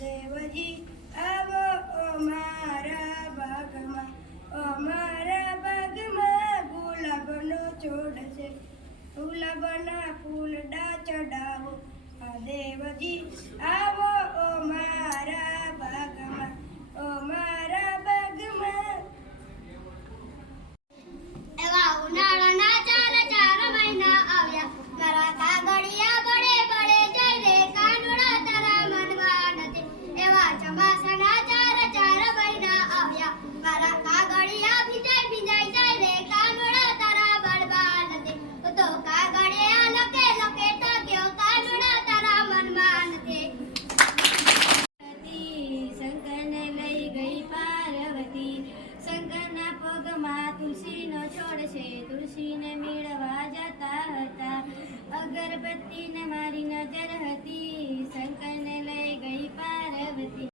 દેવજી આવો અમારા બાગમાં, અમારા બાગમાં ગુલાબનો છોડ છે, ગુલાબના ફૂલડા ચડાવો. દેવજી આવો અમારા બાગમાં, અમારા બાગમાં. એવા ઉનાળાના ચાર મહિના આવ્યા, મારા કાગળિયા બળે બળે જાય રે, કાનુડા તારા મનમાં નથી. એવા ચોમાસાના ચાર મહિના આવ્યા, મારા કાગળિયા ભીંજાઈ ભીંજાઈ જાય રે, કાનુડા તારા બળવા નથી. તો કાગળિયા લકે લકે તો ગયો, કાનુડા તારા મનમાં નથી. શંકરને લઈ ગઈ પાર્વતી, શંકરના પગમાં તુલસીનો છોડ છે, તુલસીને મેળવા જતા હતા. અગરબત્તીને મારી નજર હતી, શંકરને લઈ ગઈ પાર્વતી.